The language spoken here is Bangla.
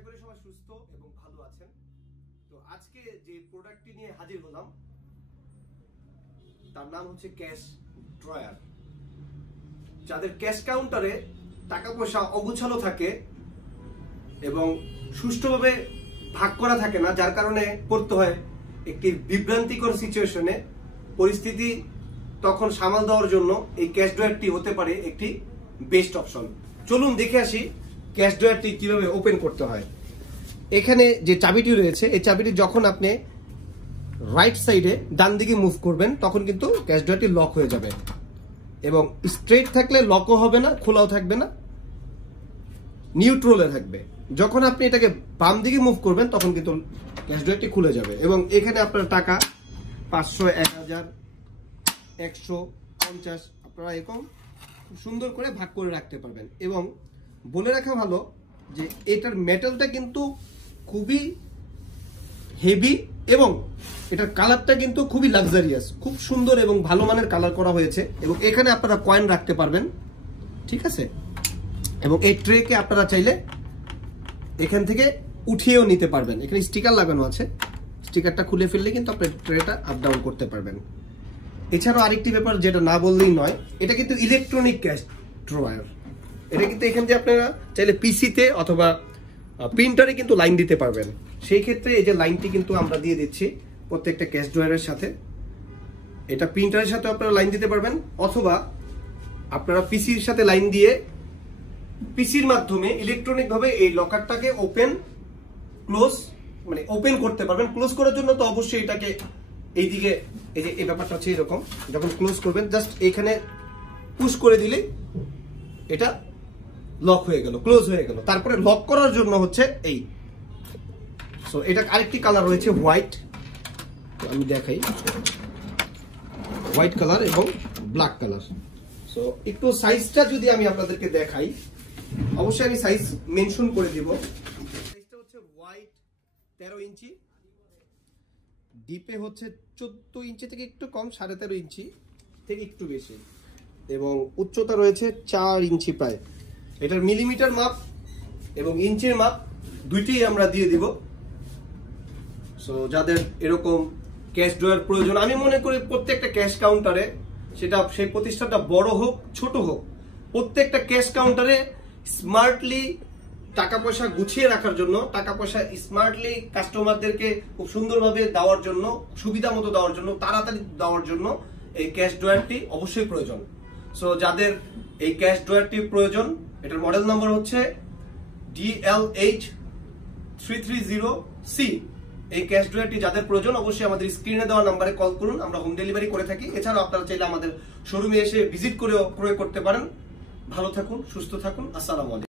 আশা করি সবাই সুস্থ এবং ভালো আছেন। তো আজকে যে প্রোডাক্টটি নিয়ে হাজির হলাম তার নাম হচ্ছে ক্যাশ ড্রয়ার। যাদের ক্যাশ কাউন্টারে টাকা পয়সা অগুছালো থাকে এবং সুষ্ঠুভাবে ভাগ করা থাকে না, যার কারণে পড়তে হয় একটি বিভ্রান্তিকর সিচুয়েশনে, পরিস্থিতি তখন সামাল দেওয়ার জন্য এই ক্যাশ ড্রয়ারটি হতে পারে একটি বেস্ট অপশন। চলুন দেখে আসি ক্যাশ ড্রয়ারটি কিভাবে ওপেন করতে হয়। এখানে যে চাবিটি রয়েছে, এই চাবিটি যখন আপনি রাইট সাইডে ডান দিকে মুভ করবেন তখন কিন্তু ক্যাশ ড্রয়ারটি লক হয়ে যাবে এবং স্ট্রেট থাকলে লকও হবে না, খোলাও থাকবে না, নিউট্রালে থাকবে। যখন আপনি এটাকে বাম দিকে মুভ করবেন তখন কিন্তু ক্যাশ ড্রয়ারটি খুলে যাবে এবং এখানে আপনার টাকা 500, 1000, 100, 50 আপনারা এরকম খুব সুন্দর করে ভাগ করে রাখতে পারবেন। এবং বলে রাখা ভালো যে এটার মেটালটা কিন্তু খুবই হেভি এবং এটার কালারটা কিন্তু খুবই লাক্সারিয়াস, খুব সুন্দর এবং ভালো মানের কালার করা হয়েছে। এবং এখানে আপনারা কয়েন রাখতে পারবেন, ঠিক আছে। এবং এই ট্রেকে আপনারা চাইলে এখান থেকে উঠিয়েও নিতে পারবেন। এখানে স্টিকার লাগানো আছে, স্টিকারটা খুলে ফেললে কিন্তু আপনি ট্রেটা আপ ডাউন করতে পারবেন। এছাড়াও আরেকটি ব্যাপার যেটা না বললেই নয়, এটা কিন্তু ইলেকট্রনিক ক্যাশ ড্রয়ার। এটা কিন্তু এখান থেকে আপনারা চাইলে পিসিতে অথবা প্রিন্টারে কিন্তু লাইন দিতে পারবেন। সেই ক্ষেত্রে এই যে লাইনটি কিন্তু আমরা দিয়ে দিচ্ছি প্রত্যেকটা ক্যাশ ড্রয়ারের সাথে। এটা প্রিন্টারের সাথে আপনারা লাইন দিতে পারবেন অথবা আপনারা পিসির সাথে লাইন দিয়ে পিসির মাধ্যমে ইলেকট্রনিক ভাবে এই লকারটাকে ওপেন ক্লোজ মানে ওপেন করতে পারবেন। ক্লোজ করার জন্য তো অবশ্যই এটাকে এইদিকে এই যে এই ব্যাপারটা হচ্ছে এরকম, যখন ক্লোজ করবেন জাস্ট এখানে পুশ করে দিলে এটা লক হয়ে গেল, ক্লোজ হয়ে গেল। তারপরে লক করার জন্য হচ্ছে এই, সো এটা আরেকটি কালার রয়েছে হোয়াইট, আমি দেখাই, হোয়াইট কালার এবং ব্ল্যাক কালার। সো একটু সাইজটা যদি আমি আপনাদেরকে দেখাই, অবশ্যই আমি সাইজ মেনশন করে দিব। সাইজটা হচ্ছে হোয়াইট 13 ইঞ্চি, ডিপে হচ্ছে 14 ইঞ্চি থেকে একটু কম, 13.5 ইঞ্চি থেকে একটু বেশি, এবং উচ্চতা রয়েছে 4 ইঞ্চি প্রায়। এটার মিলিমিটার মাপ এবং ইঞ্চির মাপ দুইটিই আমরা দিয়ে দিব। সো যাদের এরকম ক্যাশ ড্রয়ার প্রয়োজন, আমি মনে করি প্রত্যেকটা ক্যাশ কাউন্টারে, সেটা সেই প্রতিষ্ঠানটা বড় হোক ছোট হোক, প্রত্যেকটা ক্যাশ কাউন্টারে স্মার্টলি টাকা পয়সা গুছিয়ে রাখার জন্য, টাকা পয়সা স্মার্টলি কাস্টমারদেরকে খুব সুন্দরভাবে দেওয়ার জন্য, সুবিধা মতো দেওয়ার জন্য, তাড়াতাড়ি দেওয়ার জন্য এই ক্যাশ ড্রয়ারটি অবশ্যই প্রয়োজন। সো যাদের এই ক্যাশ ড্রয়ারটি প্রয়োজন, এটার মডেল নাম্বার হচ্ছে DLH330C। এই ক্যাশ ড্রয়ারটি যাদের প্রয়োজন অবশ্যই আমাদের স্ক্রিনে দেওয়া নাম্বারে কল করুন, আমরা হোম ডেলিভারি করে থাকি। এছাড়াও আপনারা চাইলে আমাদের শোরুমে এসে ভিজিট করেও ক্রয় করতে পারেন। ভালো থাকুন, সুস্থ থাকুন, আসসালামু আলাইকুম।